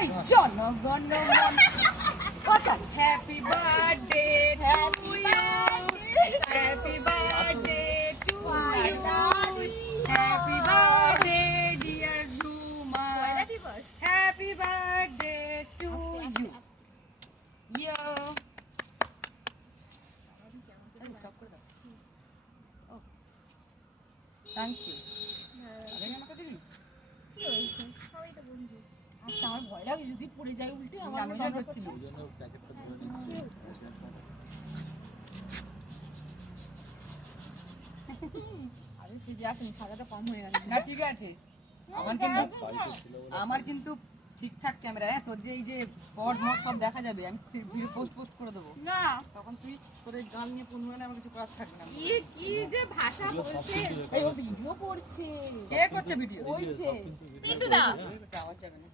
এই জনগণ মন আচ্ছা happy birthday to you happy birthday to you happy birthday dear Jhuma happy birthday to you yo stop করে দাও থ্যাংক ইউ আরে আমাকে দিবি কি হয়েছে সবাই তো বন্ধু আজকে আমার ভয় লাগে যদি পড়ে যায় উল্টে আমার মনে হচ্ছিল আরে সেজে আসেনি সাদাটা কম হয়ে গেছে না ঠিক আছে আমার কিন্তু ঠিকঠাক ক্যামেরা হ্যাঁ তোর যে এই যে স্পট মট সব দেখা যাবে আমি ভিডিও পোস্ট করে দেবো না তখন তুই তোর গান নিয়ে পূর্ণ মানে আমার কিছু করার থাকবে না কি যে ভাষা বলছে এই ও ভিডিও করছে কে করছে ভিডিও হইছে পিন্টু দা আওয়াজ যাবে না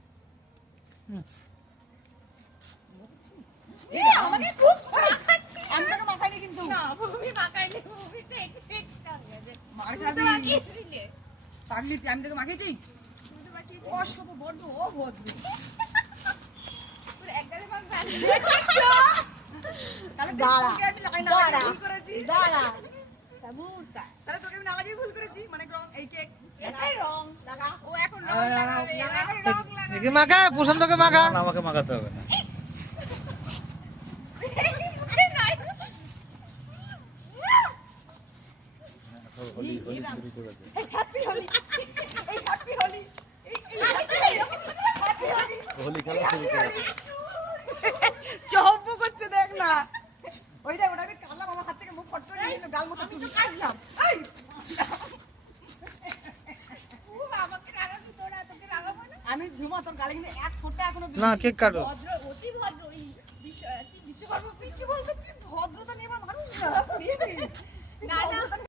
আমাকে খুব মাখাচ্ছি আমি তোকে মাখাইনি কিন্তু না ভূমি মাখাইলে ভূমিটা একটু এক্সট্রা হয়ে গেছে মার তুমি খাবি তো মাখিয়েছিলে পাগলি আমি তোকে মাখিয়েছি তুমি তো মাখিয়েছিলে অসভ্য বড্ড অভদ্র তোর একগালে ভাগ ভাগ তাহলে দাঁড়া, তোকে আমি লাগাই না দাঁড়া। ভুল করেছি দাঁড়া তাবুটা তাহলে তোকে আমি না লাগিয়ে ভুল করেছি মানে এই কেক এটাই রং লাগা ও এখন রং লাগাবে রং লাগাবে একে মাখা প্রশান্তকে মাখা আমাকে মাখাতে হবে না হোলি হোলি শুরু করে দে হ্যাপি হোলি এই হ্যাপি হোলি হোলি খেলা শুরু করে দে চম্পু করছে দেখ না ওই দেখ ওটা আমি কাটলাম আমার হাত থেকে মুখ ফট করে নিয়ে গাল মোছা তুলি কাটলাম আমাকে লাগাবি তোরা তোকে লাগাবো না আমি ঝুমা তোর গালে কিন্তু এক ফোঁটা এখনো না কেক কাটো ভদ্র অতি ভদ্র এই বিশ্বকর্মা তুই কি বলতো তুই ভদ্রতা নিয়ে আমার মানুষ না না না